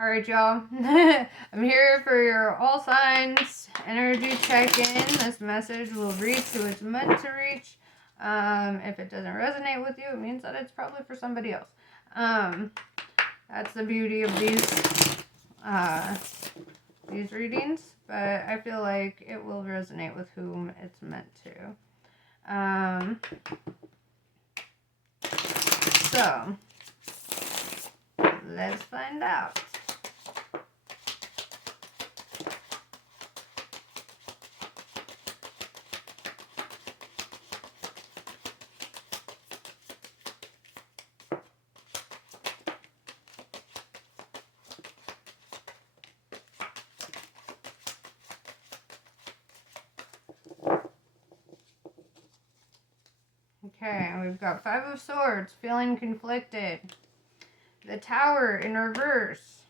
Alright, y'all. I'm here for your all signs energy check-in. This message will reach who it's meant to reach. If it doesn't resonate with you, it means that it's probably for somebody else. That's the beauty of these readings, but I feel like it will resonate with whom it's meant to. So let's find out. Okay, we've got Five of Swords, feeling conflicted. The Tower in reverse,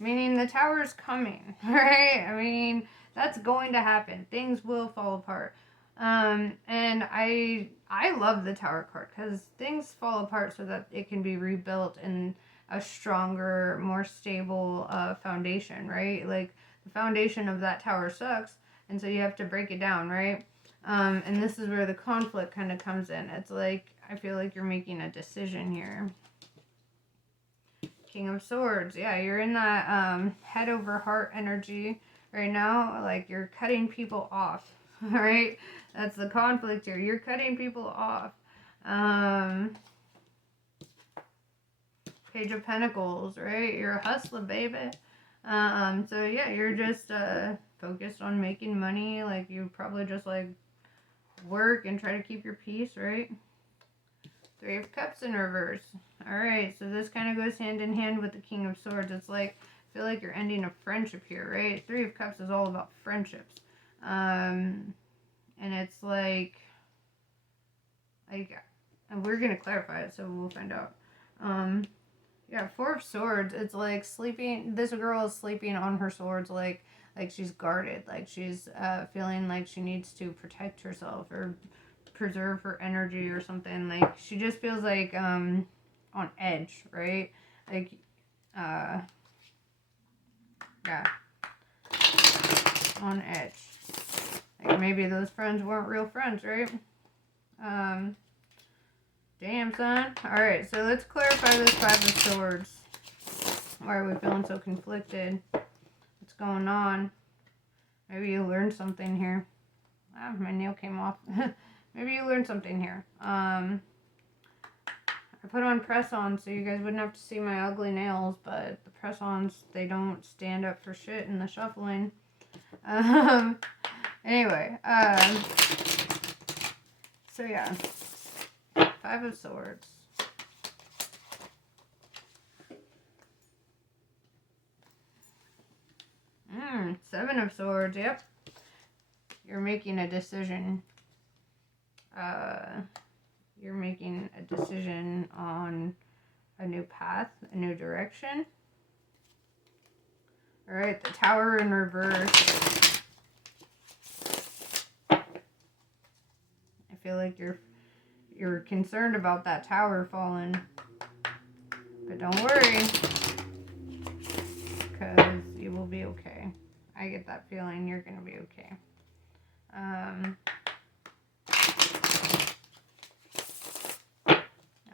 meaning the Tower's coming, right? I mean, that's going to happen. Things will fall apart. And I love the Tower card because things fall apart so that it can be rebuilt in a stronger, more stable foundation, right? Like, the foundation of that tower sucks, and so you have to break it down, right? And this is where the conflict kind of comes in. It's like, I feel like you're making a decision here. King of Swords. Yeah, you're in that head over heart energy right now. Like, you're cutting people off, right? That's the conflict here. You're cutting people off. Page of Pentacles, right? You're a hustler, baby. So yeah, you're just focused on making money. Like, you probably just like work and try to keep your peace, right? Three of Cups in reverse. Alright, so this kind of goes hand in hand with the King of Swords. It's like, I feel like you're ending a friendship here, right? Three of Cups is all about friendships. And it's like, and we're going to clarify it, so we'll find out. Yeah, Four of Swords, it's like sleeping, this girl is sleeping on her swords like she's guarded, like she's feeling like she needs to protect herself or preserve her energy or something. Like, she just feels like on edge, right? Like, yeah, on edge. Like, maybe those friends weren't real friends, right? Damn, son. Alright, so let's clarify this Five of Swords. Why are we feeling so conflicted? What's going on? Maybe you learned something here. Ah, my nail came off. Maybe you learned something here. I put on press-ons so you guys wouldn't have to see my ugly nails, but the press-ons, they don't stand up for shit in the shuffling. Anyway, so yeah. Five of Swords. Seven of Swords, yep. You're making a decision. You're making a decision on a new path, a new direction. Alright, the Tower in reverse. I feel like you're concerned about that tower falling. But don't worry, because you will be okay. I get that feeling you're going to be okay.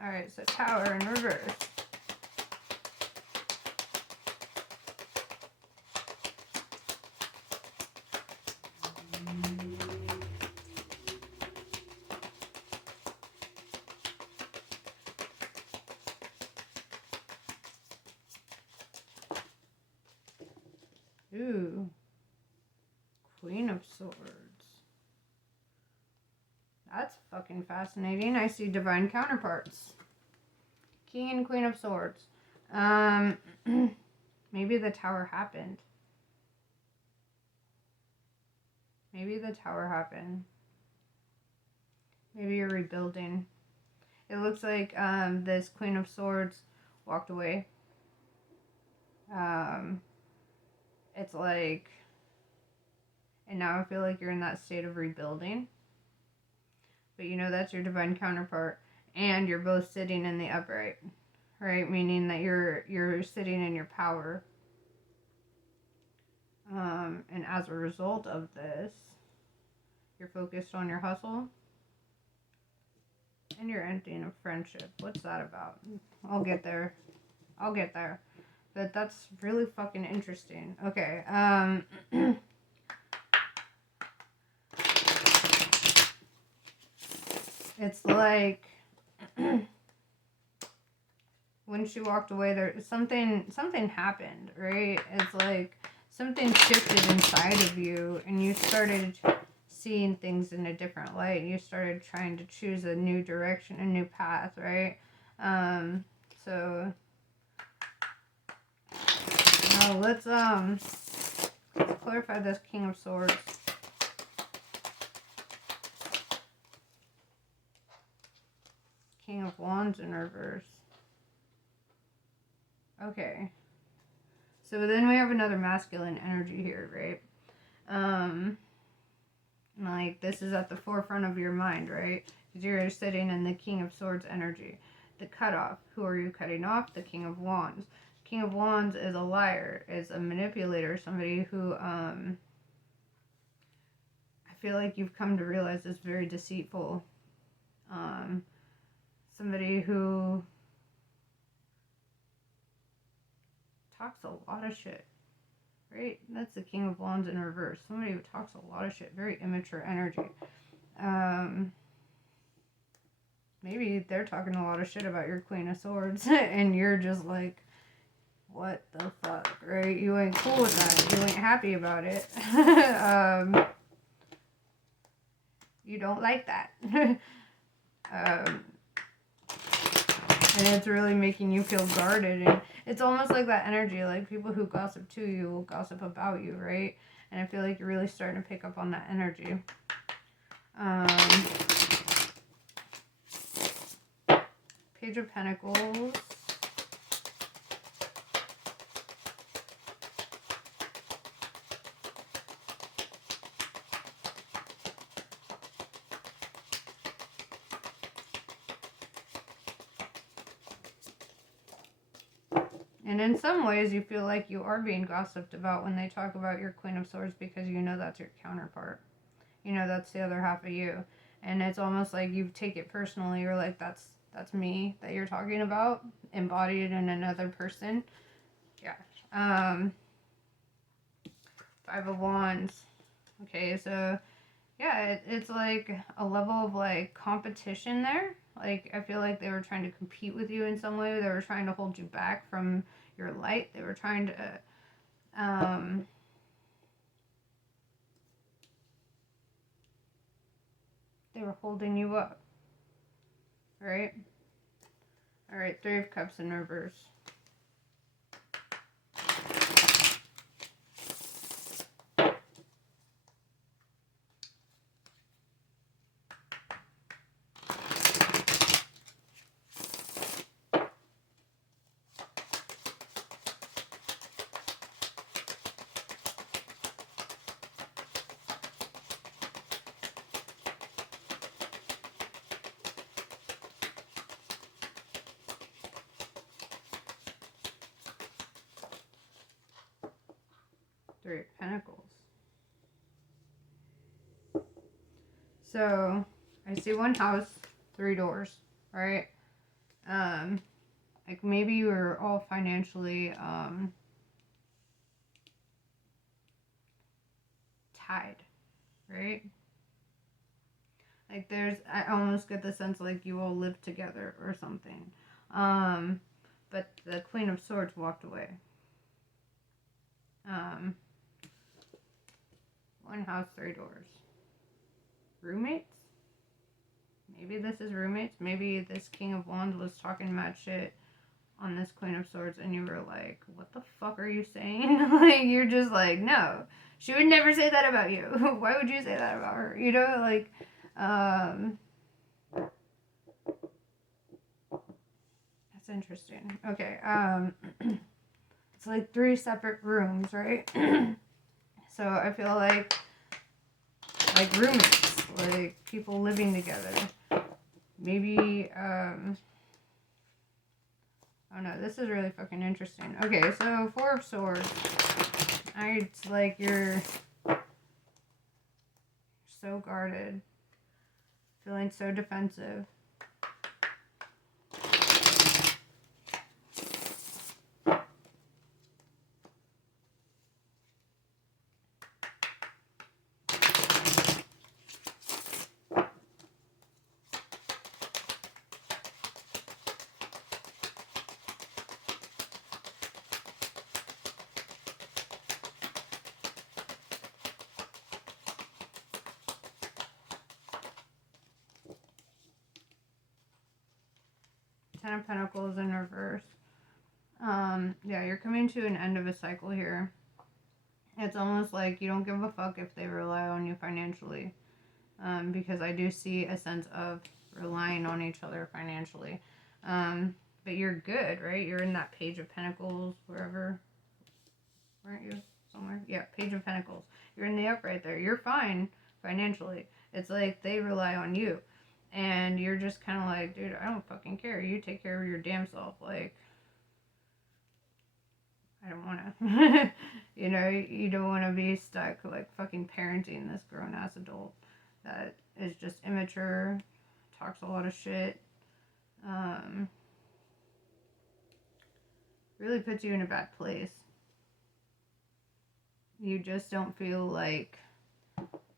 Alright, so Tower in reverse. Ooh. Queen of Swords. That's fucking fascinating. I see divine counterparts. King and Queen of Swords. Maybe the Tower happened. Maybe the Tower happened. Maybe you're rebuilding. It looks like this Queen of Swords walked away. It's like, and now I feel like you're in that state of rebuilding. But you know that's your divine counterpart. And you're both sitting in the upright, right? Meaning that you're sitting in your power. And as a result of this, you're focused on your hustle. And you're emptying of friendship. What's that about? I'll get there. But that's really fucking interesting. Okay, it's like when she walked away, there something happened, right? It's like something shifted inside of you, and you started seeing things in a different light. You started trying to choose a new direction, a new path, right? So now let's clarify this King of Swords. King of Wands in reverse. Okay. So then we have another masculine energy here, right? Like, this is at the forefront of your mind, right? Because you're sitting in the King of Swords energy. The cutoff. Who are you cutting off? The King of Wands. King of Wands is a liar, is a manipulator, somebody who, I feel like you've come to realize is very deceitful. Somebody who talks a lot of shit, right? That's the King of Wands in reverse. Somebody who talks a lot of shit, very immature energy. Maybe they're talking a lot of shit about your Queen of Swords, and you're just like, what the fuck, right? You ain't cool with that. You ain't happy about it. You don't like that. And it's really making you feel guarded. And it's almost like that energy, like people who gossip to you will gossip about you, right? And I feel like you're really starting to pick up on that energy. Page of Pentacles. And in some ways, you feel like you are being gossiped about when they talk about your Queen of Swords, because you know that's your counterpart. You know that's the other half of you. And it's almost like you take it personally. You're like, that's me that you're talking about, embodied in another person. Yeah. 5 of Wands. Okay, so yeah, it's like a level of like competition there. Like, I feel like they were trying to compete with you in some way. They were trying to hold you back from your light. They were trying to they were holding you up, right? All right, 3 of Cups in reverse. Three of Pentacles. So I see 1 house, 3 doors, right? Like maybe you were all financially tied, right? Like I almost get the sense like you all live together or something. But the Queen of Swords walked away. 1 house, 3 doors. Roommates? Maybe this is roommates. Maybe this King of Wands was talking mad shit on this Queen of Swords, and you were like, what the fuck are you saying? Like, you're just like, no, she would never say that about you. Why would you say that about her? You know, like, that's interesting. Okay, it's like 3 separate rooms, right? So I feel like roommates, like people living together. Maybe, Oh no, this is really fucking interesting. Okay, so Four of Swords. It's like you're so guarded, feeling so defensive. Ten of Pentacles in reverse. Yeah, you're coming to an end of a cycle here. It's almost like you don't give a fuck if they rely on you financially. Because I do see a sense of relying on each other financially. But you're good, right? You're in that Page of Pentacles, wherever. Aren't you? Somewhere? Yeah, Page of Pentacles. You're in the upright there. You're fine financially. It's like they rely on you. And you're just kind of like, dude, I don't fucking care. You take care of your damn self. Like, I don't want to. You know, you don't want to be stuck, like, fucking parenting this grown-ass adult that is just immature, talks a lot of shit, really puts you in a bad place. You just don't feel like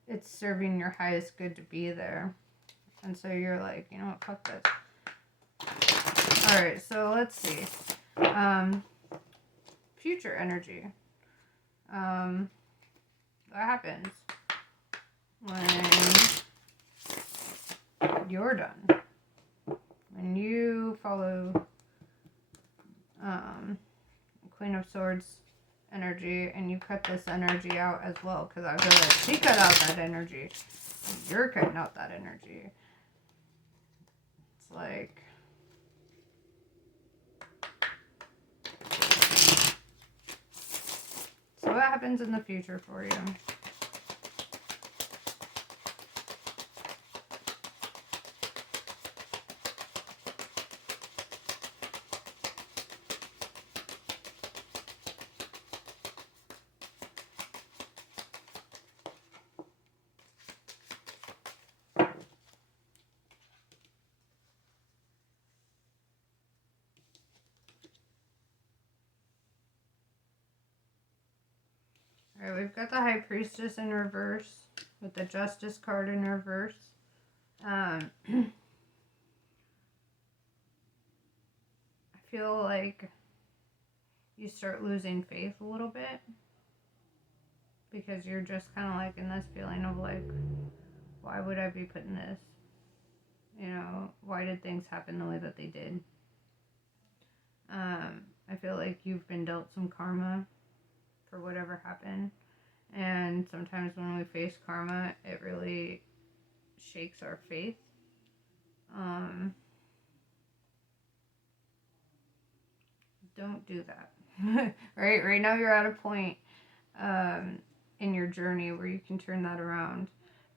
it's serving your highest good to be there. And so you're like, you know what, fuck this. Alright, so let's see. Future energy. What happens when you're done? When you follow Queen of Swords energy and you cut this energy out as well, because I feel like she cut out that energy. You're cutting out that energy. It's like, so what happens in the future for you? Alright, we've got the High Priestess in reverse with the Justice card in reverse. I feel like you start losing faith a little bit because you're just kind of like in this feeling of like, why would I be put in this? You know, why did things happen the way that they did? I feel like you've been dealt some karma for whatever happened. And sometimes when we face karma, it really shakes our faith. Don't do that. Right now you're at a point in your journey where you can turn that around,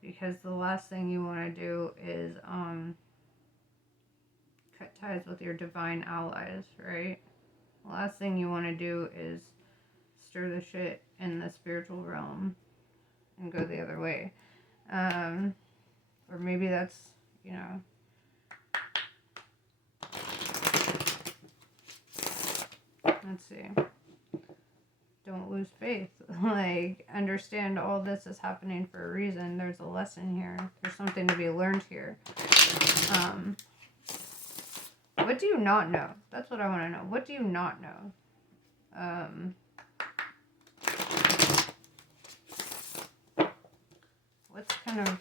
because the last thing you want to do is cut ties with your divine allies, right? The last thing you want to do is stir the shit in the spiritual realm and go the other way. Or maybe that's, you know, let's see. Don't lose faith. Like, understand all this is happening for a reason. There's a lesson here. There's something to be learned here. What do you not know? That's what I want to know. What do you not know? What's kind of...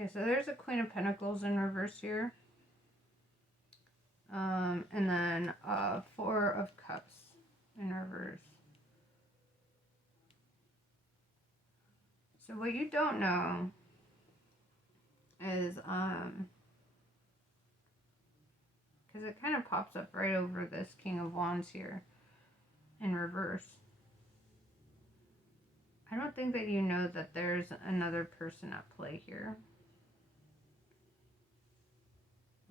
Okay, so there's a Queen of Pentacles in reverse here. And then Four of Cups in reverse. So what you don't know is, because it kind of pops up right over this King of Wands here in reverse. I don't think that you know that there's another person at play here.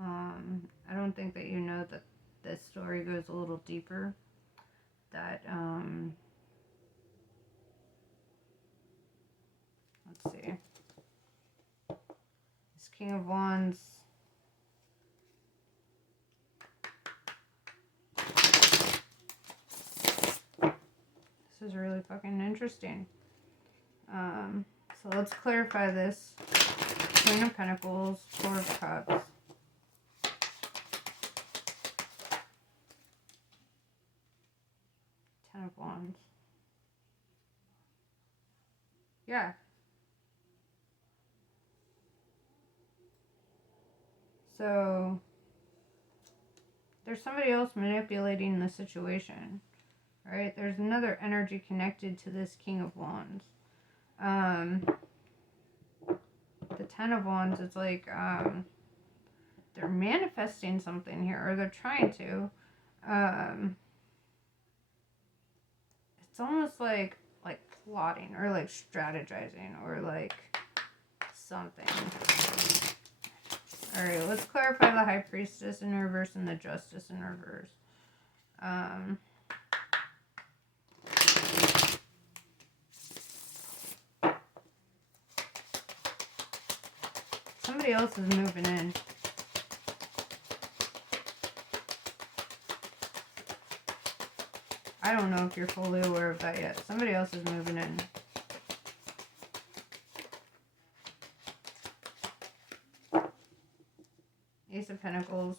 I don't think that you know that this story goes a little deeper. That, let's see. This King of Wands. This is really fucking interesting. So let's clarify this. Queen of Pentacles, Four of Cups. Ten of Wands. Yeah. So there's somebody else manipulating the situation, right? There's another energy connected to this King of Wands. The Ten of Wands, it's like they're manifesting something here, or they're trying to. It's almost like plotting, or like strategizing, or like something. Alright, let's clarify the High Priestess in reverse and the Justice in reverse. Somebody else is moving in. I don't know if you're fully aware of that yet. Somebody else is moving in. Ace of Pentacles.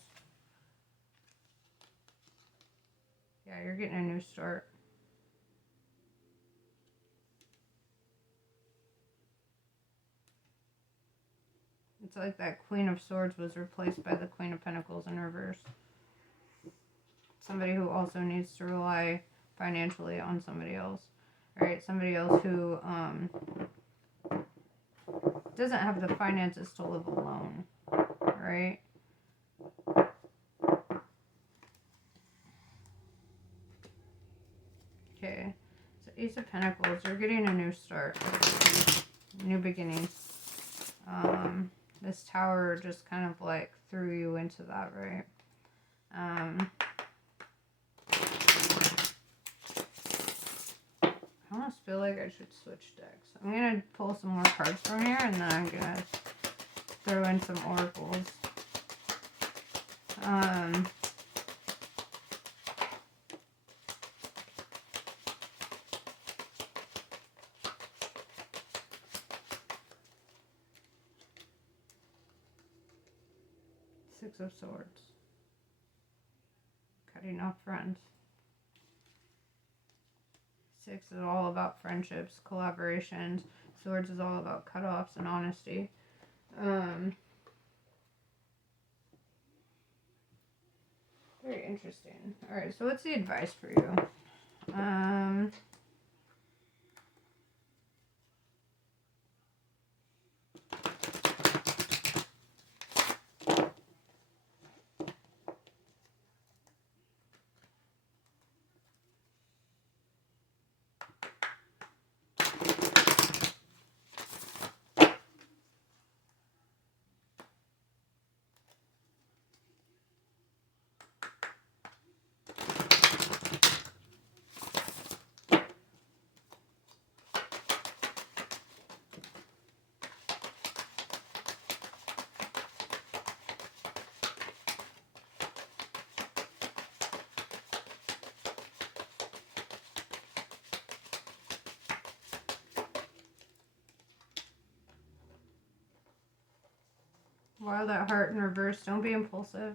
Yeah, you're getting a new start. It's like that Queen of Swords was replaced by the Queen of Pentacles in reverse. Somebody who also needs to rely financially on somebody else. Right? Somebody else who doesn't have the finances to live alone. Right? Okay. So Ace of Pentacles, you're getting a new start. New beginnings. This tower just kind of like threw you into that, right? I almost feel like I should switch decks. I'm going to pull some more cards from here, and then I'm going to throw in some oracles. Six of Swords. Cutting off friends. Six is all about friendships, collaborations. Swords is all about cutoffs and honesty. Very interesting. Alright, so what's the advice for you? Wild at heart in reverse. Don't be impulsive.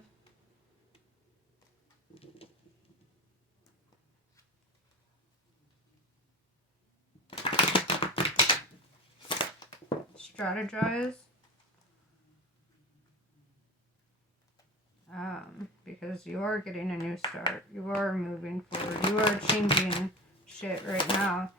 Strategize. Because you are getting a new start. You are moving forward. You are changing shit right now.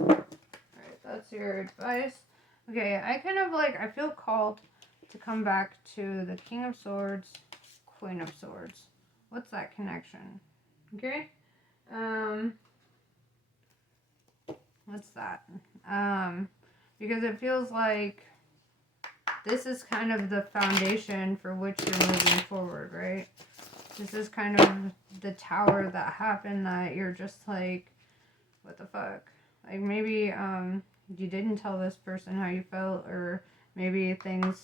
Alright, that's your advice. Okay, I kind of like, I feel called to come back to the King of Swords, Queen of Swords. What's that connection? Okay? What's that? Because it feels like this is kind of the foundation for which you're moving forward, right? This is kind of the tower that happened that you're just like, what the fuck? Like maybe you didn't tell this person how you felt, or maybe things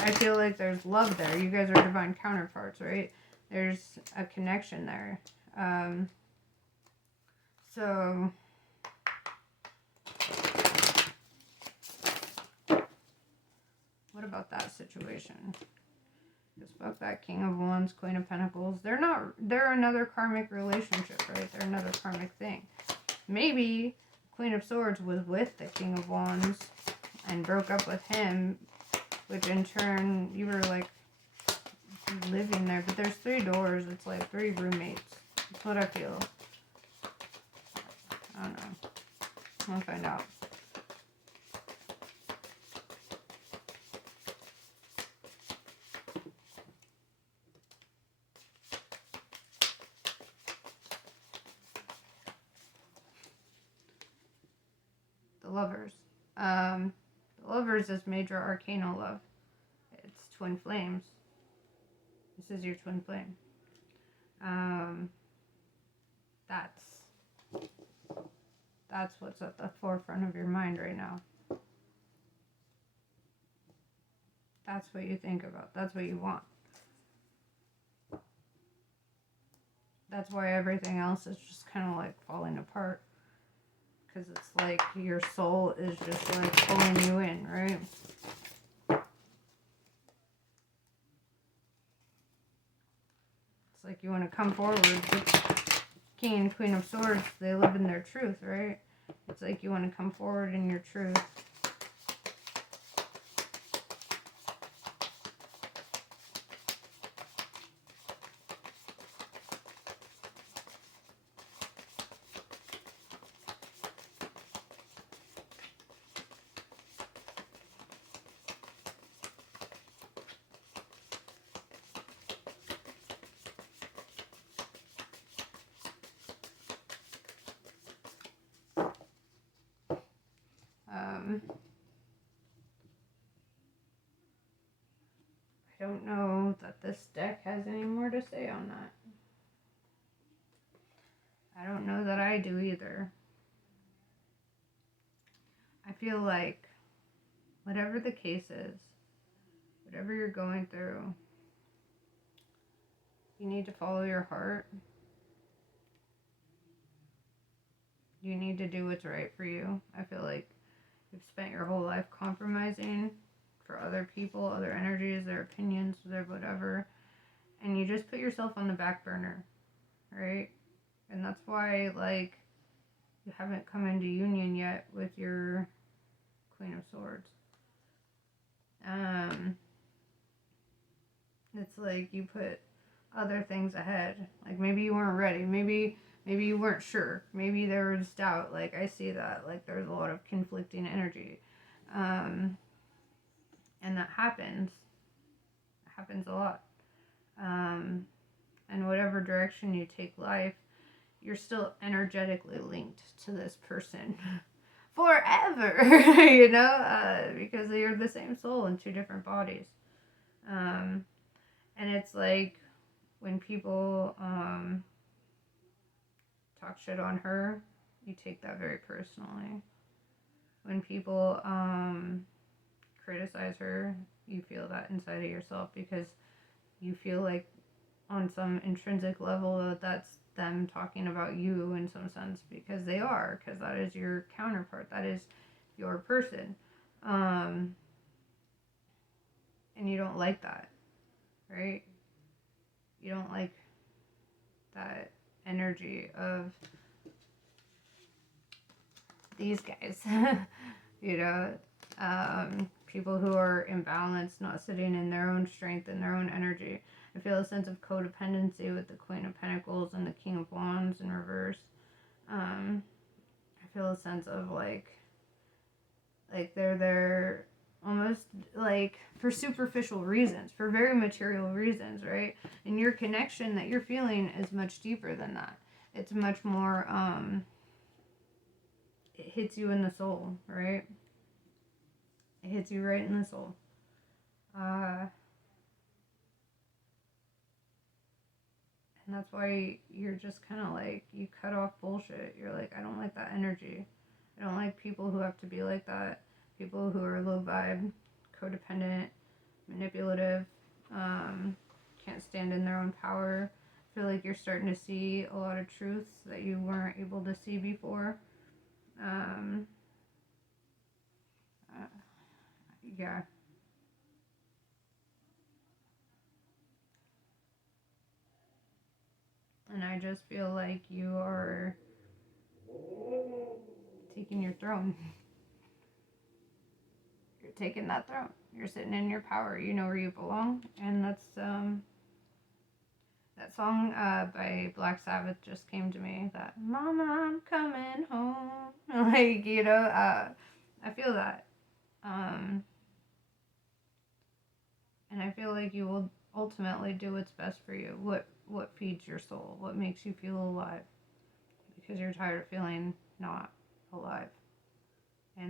I feel like there's love there. You guys are divine counterparts, right? There's a connection there. So what about that situation? Because fuck that King of Wands, Queen of Pentacles. They're another karmic relationship, right? They're another karmic thing. Maybe Queen of Swords was with the King of Wands and broke up with him, which in turn, you were like living there. But there's 3 doors. It's like 3 roommates. That's what I feel. I don't know. I'm gonna find out. The Lovers. The Lovers is major arcana love. It's twin flames. This is your twin flame. That's what's at the forefront of your mind right now. That's what you think about. That's what you want. That's why everything else is just kind of like falling apart. Because it's like your soul is just like pulling you in, right? It's like you want to come forward. The King and Queen of Swords, they live in their truth, right? It's like you want to come forward in your truth. I don't know that this deck has any more to say on that. I don't know that I do either. I feel like whatever the case is, whatever you're going through, you need to follow your heart. You need to do what's right for you. I feel like you've spent your whole life compromising for other people, other energies, their opinions, their whatever. And you just put yourself on the back burner, right? And that's why, like, you haven't come into union yet with your Queen of Swords. It's like you put other things ahead. Like maybe you weren't ready. Maybe you weren't sure. Maybe there was doubt. Like I see that. Like there's a lot of conflicting energy. And that happens. It happens a lot. And whatever direction you take life, you're still energetically linked to this person forever, you know, because you're the same soul in 2 different bodies. And it's like when people talk shit on her, you take that very personally. When people criticize her, you feel that inside of yourself because you feel like on some intrinsic level that's them talking about you in some sense, because they are, because that is your counterpart, that is your person. And you don't like that, right? You don't like that energy of these guys, you know, people who are imbalanced, not sitting in their own strength and their own energy. I feel a sense of codependency with the Queen of Pentacles and the King of Wands in reverse. feel a sense of like they're there almost like for superficial reasons, for very material reasons, right? And your connection that you're feeling is much deeper than that. It's much more, it hits you in the soul, right? It hits you right in the soul. And that's why you're just kind of like, you cut off bullshit. You're like, I don't like that energy. I don't like people who have to be like that. People who are low vibe, codependent, manipulative, can't stand in their own power. I feel like you're starting to see a lot of truths that you weren't able to see before. Yeah. And I just feel like you are taking your throne. You're taking that throne. You're sitting in your power. You know where you belong. And that's, that song by Black Sabbath just came to me. That, Mama, I'm coming home. Like, you know, I feel that. And I feel like you will ultimately do what's best for you. What feeds your soul? What makes you feel alive? Because you're tired of feeling not alive.